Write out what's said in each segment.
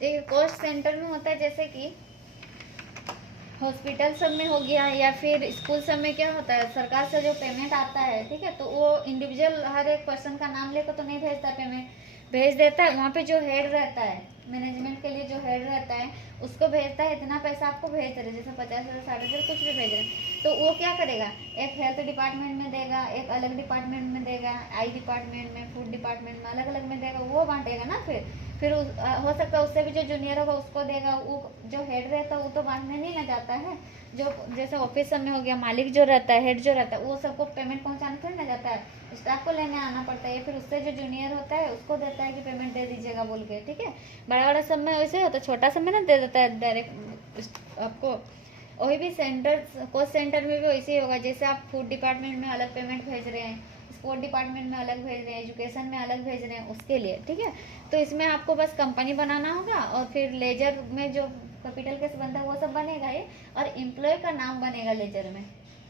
देखिए cost centre में होता है जैसे कि हॉस्पिटल सब में हो गया या फिर स्कूल सब में क्या होता है, सरकार से जो पेमेंट आता है, ठीक है, तो वो इंडिविजुअल हर एक पर्सन का नाम लेकर तो नहीं भेजता, पेमेंट भेज देता है वहाँ पे जो हेड रहता है, मैनेजमेंट के लिए जो हेड रहता है उसको भेजता है, इतना पैसा आपको भेज रहे, जैसे 50,000 60,000 कुछ भी भेज रहे, तो वो क्या करेगा, एक हेल्थ डिपार्टमेंट में देगा, एक अलग डिपार्टमेंट में देगा, आई डिपार्टमेंट में, फूड डिपार्टमेंट में, अलग अलग में देगा, वो बांटेगा ना। फिर हो सकता है उससे भी जो जूनियर होगा उसको देगा, वो जो हेड रहता है वो तो बांटने नहीं ना जाता है, जो जैसे ऑफिस सब में हो गया, मालिक जो रहता है, हेड जो रहता है, वो सबको पेमेंट पहुंचाने थोड़ी ना जाता है, स्टाफ को लेने आना पड़ता है, फिर उससे जो जूनियर होता है उसको देता है कि पेमेंट दे दीजिएगा बोल के, ठीक है। बड़ा बड़ा सब में वैसे होता है, छोटा सब में ना दे देता है डायरेक्ट आपको। वही भी सेंटर, कॉस्ट सेंटर में भी वैसे ही होगा, जैसे आप फूड डिपार्टमेंट में अलग पेमेंट भेज रहे हैं, स्पोर्ट डिपार्टमेंट में अलग भेज रहे हैं, एजुकेशन में अलग भेज रहे हैं, उसके लिए, ठीक है। तो इसमें आपको बस कंपनी बनाना होगा और फिर लेजर में जो कैपिटल केस बनता है वो सब बनेगा ये, और एम्प्लॉय का नाम बनेगा लेजर में,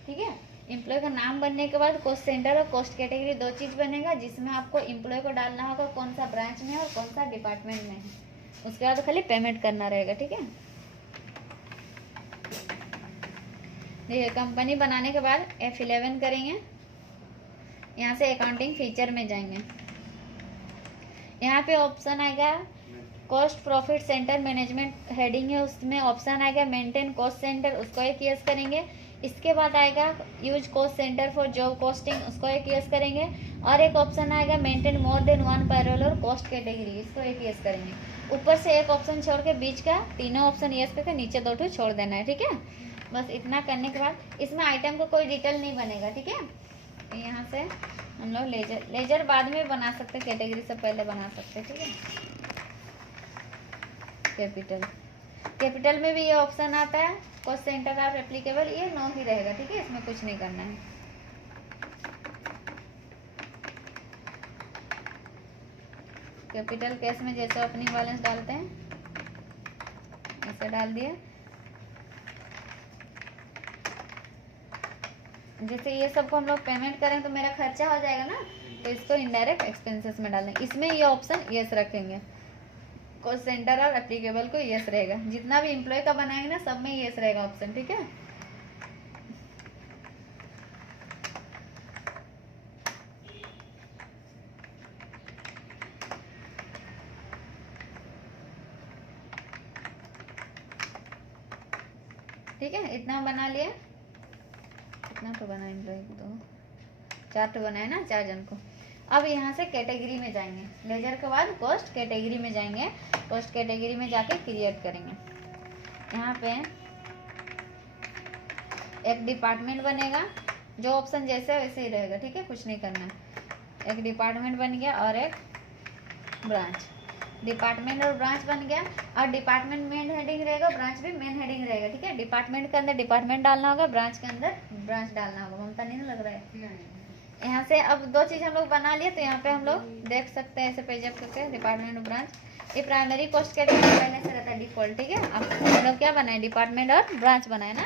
ठीक है। एम्प्लॉय का नाम बनने के बाद कॉस्ट सेंटर और कॉस्ट कैटेगरी दो चीज़ बनेगा, जिसमें आपको एम्प्लॉय को डालना होगा कौन सा ब्रांच में है और कौन सा डिपार्टमेंट में है, उसके बाद खाली पेमेंट करना रहेगा, ठीक है। देखिए कंपनी बनाने के बाद F11 करेंगे, यहाँ से अकाउंटिंग फीचर में जाएंगे, यहाँ पे ऑप्शन आएगा cost profit centre management heading है, उसमें ऑप्शन आएगा मेंटेन कॉस्ट सेंटर, उसको एक यस करेंगे। इसके बाद आएगा use cost centre for job costing, उसको एक यस करेंगे, और एक ऑप्शन आएगा maintain more than one payroll और कॉस्ट कैटेगरी, इसको एक यस करेंगे। ऊपर से एक ऑप्शन छोड़ के बीच का तीनों ऑप्शन यस करके नीचे दो ठो छोड़ देना है, ठीक है। बस इतना करने के बाद इसमें आइटम को कोई डिटेल नहीं बनेगा, ठीक है। यहाँ से हम लोग लेजर बाद में बना सकते, कैटेगरी से पहले बना सकते, ठीक है। कैपिटल में भी ये ऑप्शन आता है कॉस्ट सेंटर ऑफ एप्लीकेबल, ये नो ही रहेगा, ठीक है, इसमें कुछ नहीं करना है। कैपिटल केस में जैसे ओपनिंग बैलेंस डालते हैं ऐसे डाल दिए, जैसे ये सबको हम लोग पेमेंट करें तो मेरा खर्चा हो जाएगा ना, तो इसको इनडायरेक्ट एक्सपेंसेस में डालें, इसमें ये ऑप्शन यस रखेंगे, कॉस्ट सेंटर और एप्लीकेबल को यस रहेगा, जितना भी एम्प्लॉय का बनाएंगे ना सब में यस रहेगा ऑप्शन, ठीक है। ठीक है, इतना बना लिया, इतना तो बना, एम्प्लॉय दो चार तो बनाए ना, 4 जन को। अब यहाँ से कैटेगरी में जाएंगे, लेजर के बाद कॉस्ट कैटेगरी में जाएंगे, कॉस्ट कैटेगरी में जाके क्रिएट करेंगे। यहाँ पे एक डिपार्टमेंट बनेगा, जो ऑप्शन जैसे वैसे ही रहेगा, ठीक है, कुछ नहीं करना। एक डिपार्टमेंट बन गया और एक ब्रांच, डिपार्टमेंट और ब्रांच बन गया, और डिपार्टमेंट मेन हेडिंग रहेगा, ब्रांच भी मेन हेडिंग रहेगा, ठीक है। डिपार्टमेंट के अंदर डिपार्टमेंट डालना होगा, ब्रांच के अंदर ब्रांच डालना होगा। ममता नहीं ना लग रहा है यहाँ से। अब दो चीज़ हम लोग बना लिए, तो यहाँ पे हम लोग देख सकते हैं ऐसे पेज अप करके डिपार्टमेंट और ब्रांच। ये प्राइमरी कॉस्ट कैटेगरी पहले से रहता है डिफॉल्ट, ठीक है। अब हम लोग क्या बनाए, डिपार्टमेंट और ब्रांच बनाए ना।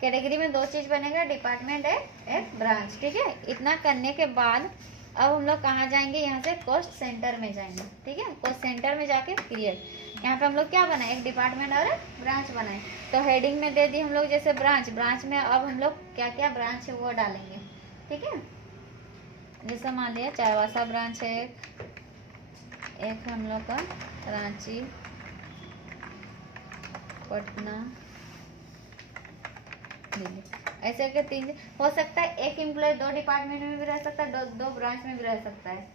कैटेगरी में दो चीज़ बनेगा, डिपार्टमेंट है एक ब्रांच, ठीक है। इतना करने के बाद अब हम लोग कहाँ जाएंगे, यहाँ से कॉस्ट सेंटर में जाएंगे, ठीक है। कॉस्ट सेंटर में जाके क्रिएट, यहाँ पे हम लोग क्या बनाए, एक डिपार्टमेंट और ब्रांच बनाए। तो हेडिंग में दे दी हम लोग जैसे ब्रांच, ब्रांच में अब हम लोग क्या क्या ब्रांच है वो डालेंगे, ठीक है। जैसे मान लिया चाईबासा ब्रांच है, एक हम लोग का रांची, पटना, दिल्ली, ऐसे के 3 हो सकता है। एक एम्प्लॉय 2 डिपार्टमेंट में भी रह सकता है, दो ब्रांच में भी रह सकता है,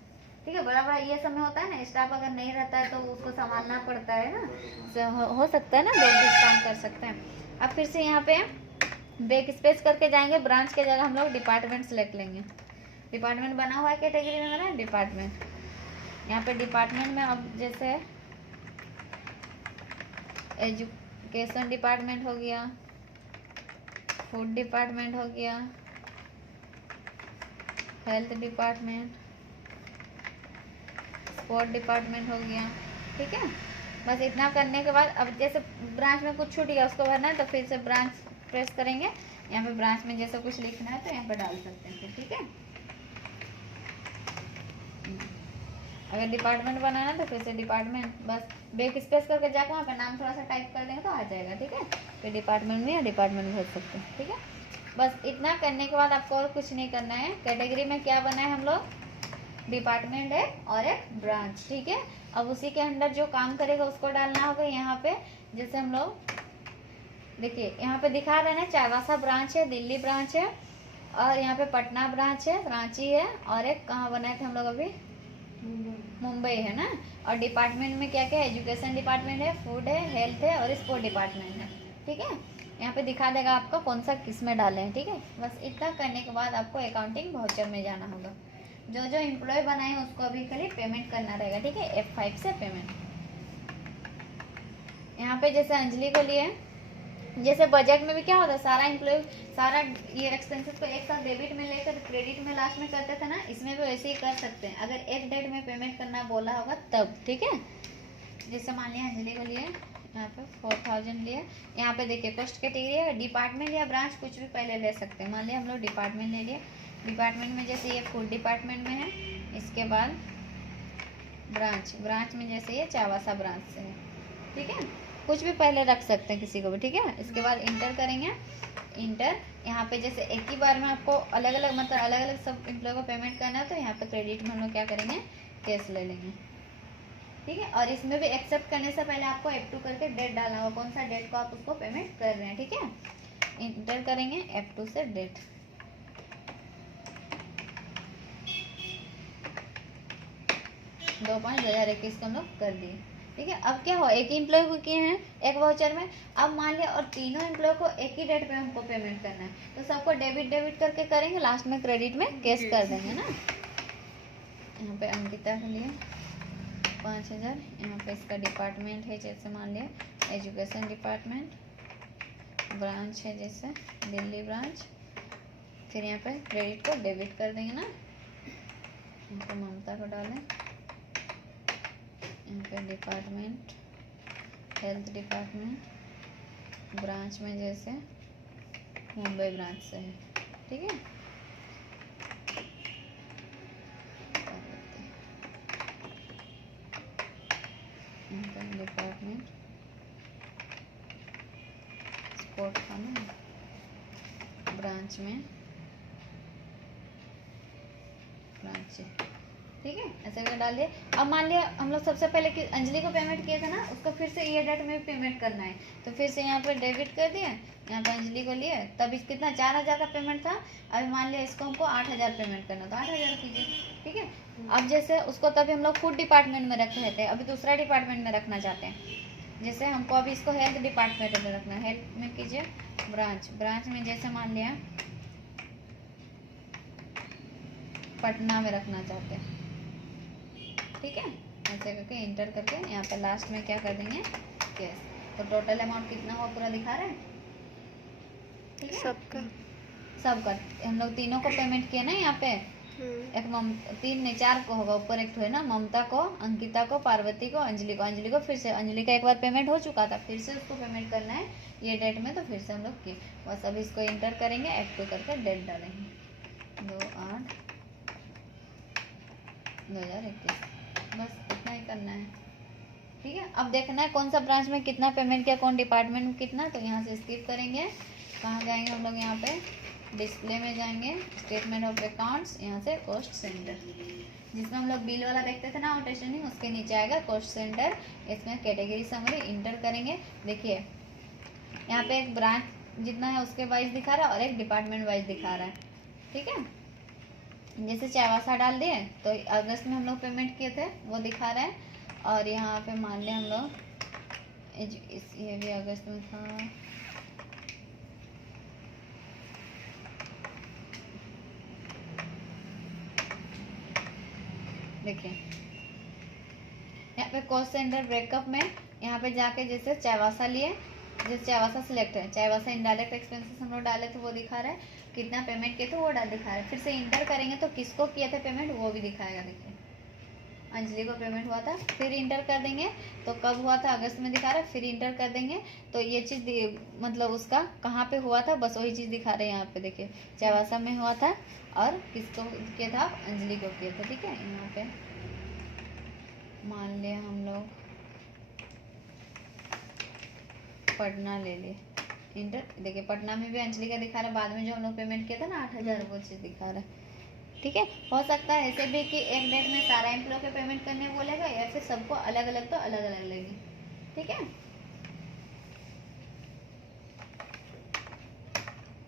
ठीक है। बड़ा बड़ा ये सब में होता है ना, स्टाफ अगर नहीं रहता है तो उसको संभालना पड़ता है ना, हो सकता है ना 2 काम कर सकते हैं। अब फिर से यहाँ पे बैक स्पेस करके जाएंगे, ब्रांच के जगह हम लोग डिपार्टमेंट सेलेक्ट लेंगे। डिपार्टमेंट बना हुआ है, कैटेगरी में बना डिपार्टमेंट, यहाँ पे डिपार्टमेंट में अब जैसे एजुकेशन डिपार्टमेंट हो गया, फूड डिपार्टमेंट हो गया, हेल्थ डिपार्टमेंट, स्पोर्ट डिपार्टमेंट हो गया, ठीक है। बस इतना करने के बाद अब जैसे ब्रांच में कुछ छूट गया उसको भरना है, तो फिर से ब्रांच प्रेस करेंगे, यहाँ पे ब्रांच में जैसे कुछ लिखना है तो यहाँ पे डाल सकते हैं, ठीक है। अगर डिपार्टमेंट बनाना तो फिर से डिपार्टमेंट, बस बैक स्पेस करके जाकर वहाँ पे नाम थोड़ा सा टाइप कर देंगे तो आ जाएगा। ठीक है, फिर डिपार्टमेंट में या डिपार्टमेंट भर सकते हैं। ठीक है, बस इतना करने के बाद आपको और कुछ नहीं करना है। कैटेगरी में क्या बना है हम लोग, डिपार्टमेंट है और एक ब्रांच। ठीक है, अब उसी के अंदर जो काम करेगा उसको डालना होगा यहाँ पे। जैसे हम लोग देखिए यहाँ पे दिखा रहे हैं ना, चाईबासा ब्रांच है, दिल्ली ब्रांच है, और यहाँ पे पटना ब्रांच है, रांची है, और एक कहाँ बनाए थे हम लोग अभी, मुंबई है ना। और डिपार्टमेंट में क्या क्या है, एजुकेशन डिपार्टमेंट है, फूड है, हेल्थ है और स्पोर्ट डिपार्टमेंट है। ठीक है, यहाँ पे दिखा देगा आपको कौन सा किस में डाले हैं। ठीक है, बस इतना करने के बाद आपको अकाउंटिंग वाउचर में जाना होगा। जो जो एम्प्लॉय बनाए हैं उसको अभी खाली पेमेंट करना रहेगा। ठीक है, F5 से पेमेंट। यहाँ पे जैसे अंजलि को लिए, जैसे बजट में भी क्या होता है, सारा एम्प्लॉय सारा ये एक्सपेंसेस को एक साथ डेबिट में लेकर क्रेडिट में लास्ट में करते थे ना, इसमें भी वैसे ही कर सकते हैं अगर एक डेट में पेमेंट करना बोला होगा तब। ठीक है, जैसे मान लिया अंजलि को लिए यहाँ पे 4000 लिए। यहाँ पे देखिए कॉस्ट कैटेगरी है, डिपार्टमेंट या ब्रांच कुछ भी पहले ले सकते हैं। मान लिया हम लोग डिपार्टमेंट ले लिए, डिपार्टमेंट में जैसे ये फूड डिपार्टमेंट में है, इसके बाद ब्रांच में जैसे ये चाईबासा ब्रांच से है। ठीक है, कुछ भी पहले रख सकते हैं किसी को भी। ठीक है, इसके बाद इंटर करेंगे। इंटर यहाँ पे जैसे एक ही बार में आपको अलग अलग मतलब अलग अलग सब एम्प्लॉय को पेमेंट करना है, तो यहाँ पे क्रेडिट में हम लोग क्या करेंगे, कैश ले लेंगे। ठीक है, और इसमें भी एक्सेप्ट करने से पहले आपको F2 करके डेट डालना होगा, कौन सा डेट को आप उसको पेमेंट कर रहे हैं। ठीक है, इंटर करेंगे F2 से डेट। दो 5/2021 को हम लोग कर दिए। ठीक है, अब क्या हो, एक ही एम्प्लॉय को किए हैं एक वाउचर में, अब मान लिया और तीनों एम्प्लॉय को एक ही डेट पे हमको पेमेंट करना है, तो सबको डेबिट करके करेंगे, लास्ट में क्रेडिट में कैश कर देंगे ना। यहाँ पे अंकिता के लिए 5000, यहाँ पे इसका डिपार्टमेंट है जैसे मान लिया एजुकेशन डिपार्टमेंट, ब्रांच है जैसे दिल्ली ब्रांच, फिर यहाँ पे क्रेडिट को डेबिट कर देंगे ना। यहाँ पे ममता को डालें, यहाँ पे डिपार्टमेंट हेल्थ डिपार्टमेंट, ब्रांच में जैसे मुंबई ब्रांच से है। ठीक है, यहाँ पे डिपार्टमेंट स्पोर्ट था ना, ब्रांच में ब्रांच। ठीक है, ऐसे करके डाल दिए। अब मान लिया हम लोग सबसे पहले कि अंजलि को पेमेंट किया था ना, उसको फिर से ये डेट में पेमेंट करना है, तो फिर से यहाँ पे डेबिट कर दिए, यहाँ पे अंजलि को लिए, तब इस कितना 4000 का पेमेंट था। अभी मान लिया इसको हमको 8000 पेमेंट करना, तो 8000 कीजिए। ठीक है, अब जैसे उसको तभी हम लोग फूड डिपार्टमेंट में रख रहे थे, अभी दूसरा डिपार्टमेंट में रखना चाहते हैं। जैसे हमको अभी इसको हेल्थ डिपार्टमेंट में रखना है, हेल्थ में कीजिए ब्रांच में जैसे मान लिया पटना में रखना चाहते हैं। ठीक है, ऐसे करके इंटर करके यहाँ पे लास्ट में क्या कर देंगे, कैश। तो टोटल अमाउंट कितना हुआ पूरा दिखा रहे हैं। ठीक है, सबका हम लोग तीनों को पेमेंट किया ना यहाँ पे, एक 3 नहीं 4 को होगा, ऊपर एक तो है ना, ममता को, अंकिता को, पार्वती को, अंजलि को फिर से अंजलि का एक बार पेमेंट हो चुका था, फिर से उसको पेमेंट करना है ये डेट में, तो फिर से हम लोग किए। बस अभी इसको इंटर करेंगे, F2 करके डेट डालेंगे 2/8/2021, बस इतना ही करना है। ठीक है, अब देखना है कौन सा ब्रांच में कितना पेमेंट किया, कौन डिपार्टमेंट में कितना, तो यहाँ से स्किप करेंगे। कहाँ जाएंगे हम लोग, यहाँ पे डिस्प्ले में जाएंगे, स्टेटमेंट ऑफ अकाउंट्स, यहाँ से कॉस्ट सेंटर, जिसमें हम लोग बिल वाला देखते थे ना आउटस्टैंडिंग, उसके नीचे आएगा कॉस्ट सेंटर, इसमें कैटेगरी समरी इंटर करेंगे। देखिए यहाँ पे एक ब्रांच जितना है उसके वाइज दिखा रहा है और एक डिपार्टमेंट वाइज दिखा रहा है। ठीक है, जैसे चाईबासा डाल दिए तो अगस्त में हम लोग पेमेंट किए थे वो दिखा रहा है, और यहाँ पे मान लिया हम लोग ये भी अगस्त में था, देखिए यहाँ पे कॉस्ट सेंटर ब्रेकअप में यहाँ पे जाके जैसे चाईबासा लिए, जैसे चाईबासा सिलेक्ट है, चाईबासा इनडायरेक्ट एक्सपेंसेस हम लोग डाले थे वो दिखा रहा है, कितना पेमेंट किए थे वो दिखा रहा है। फिर से इंटर करेंगे तो किसको किए थे पेमेंट वो भी दिखाएगा। देखिए अंजलि को पेमेंट हुआ था, फिर इंटर कर देंगे तो कब हुआ था अगस्त में दिखा रहा है, फिर इंटर कर देंगे तो ये चीज़ मतलब उसका कहाँ पे हुआ था बस वही चीज़ दिखा रहे हैं। यहाँ पे देखिए चाईबासा में हुआ था और किसको किया था, अंजलि को किया था। ठीक है, यहाँ पे मान लिया हम लोग पटना ले लिए, इंटर। देखिए पटना में भी अंजलि का दिखा रहा है, बाद में जो हम लोग पेमेंट किया था ना 8,000, वो चीज़ दिखा रहा है। ठीक है, हो सकता है ऐसे भी कि एक डेट में सारा एम्प्लॉय के पेमेंट करने बोलेगा, या फिर सबको अलग अलग तो अलग अलग लेगी। ठीक है,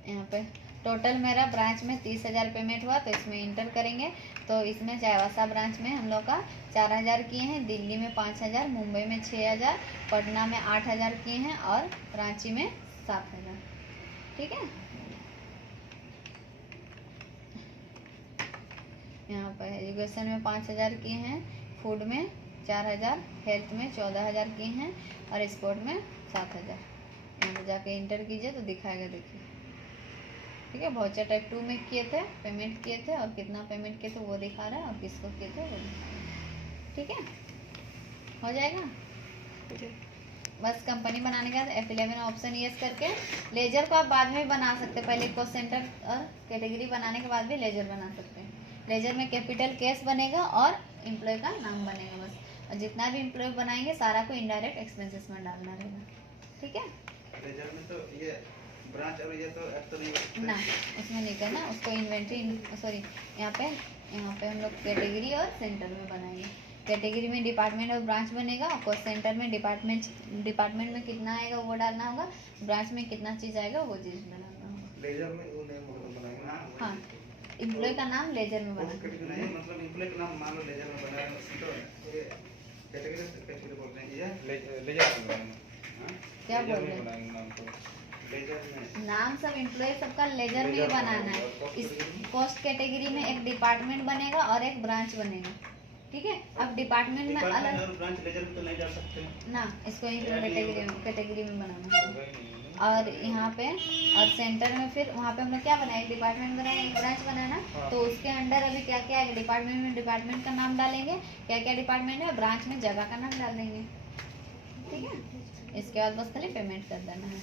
यहाँ पे टोटल मेरा ब्रांच में 30,000 पेमेंट हुआ, तो इसमें इंटर करेंगे। तो इसमें चाईबासा ब्रांच में हम लोग का 4,000 किए हैं, दिल्ली में 5,000, मुंबई में 6,000, पटना में 8,000 किए हैं, और रांची में 7,000। ठीक है, यहाँ पर एजुकेशन में 5,000 किए हैं, फूड में 4,000, हेल्थ में 14,000 किए हैं, और स्पोर्ट में 7,000। यहाँ पर जाके इंटर कीजिए तो दिखाएगा, देखिए। ठीक है, वाउचर टाइप 2 में किए थे, पेमेंट किए थे, और कितना पेमेंट किए थे वो दिखा रहा है, और किसको किए थे वो दिखा रहा है। ठीक है, हो जाएगा। बस कंपनी बनाने के बाद F11 ऑप्शन यस करके लेजर को आप बाद में बना सकते हैं। पहले कॉस्ट सेंटर और कैटेगरी बनाने के बाद भी लेजर बना सकते हैं। लेजर में कैपिटल केस बनेगा और एम्प्लॉय का नाम बनेगा बस, और जितना भी एम्प्लॉय बनाएंगे सारा को इनडायरेक्ट एक्सपेंसेस में डालना रहेगा। ठीक है, लेजर में तो ये ब्रांच और ये तो ऐप तो नहीं ना, उसमें नहीं करना, उसको इन्वेंट्री सॉरी यहाँ पे हम लोग कैटेगरी और सेंटर में बनाएंगे। कैटेगरी में डिपार्टमेंट और ब्रांच बनेगा, और कॉस्ट सेंटर में डिपार्टमेंट में कितना आएगा वो डालना होगा, ब्रांच में कितना चीज़ आएगा वो चीज़ डालना होगा। लेजर में वो नेम बनाएंगे ना। हाँ, एम्प्लॉय का नाम लेजर में पोस्ट बनाना। कैटेगरी नहीं, मतलब एम्प्लॉय का नाम मान लो लेजर में बनाया तो ये कैटेगरी बोलते हैं ये लेजर में बनाएंगे। क्या बोल रहे हैं? नाम तो लेजर में नाम सब एम्प्लॉय सबका लेजर में ही बनाना है। इस कॉस्ट कैटेगरी में एक डिपार्टमेंट बनेगा और एक ब्रांच बनेगा। ठीक है, अब डिपार्टमेंट में अलग ब्रांच लेजर में तो नहीं डाल सकते ना, इसको कैटेगरी में बनाना है। और यहाँ पे और सेंटर में फिर वहाँ पे हम लोग क्या बनाए, एक डिपार्टमेंट बनाए, एक ब्रांच बनाना। तो उसके अंडर अभी क्या क्या है, डिपार्टमेंट में डिपार्टमेंट का नाम डालेंगे, क्या क्या डिपार्टमेंट है, ब्रांच में जगह का नाम डाल देंगे। ठीक है, इसके बाद बस खाली पेमेंट कर देना है।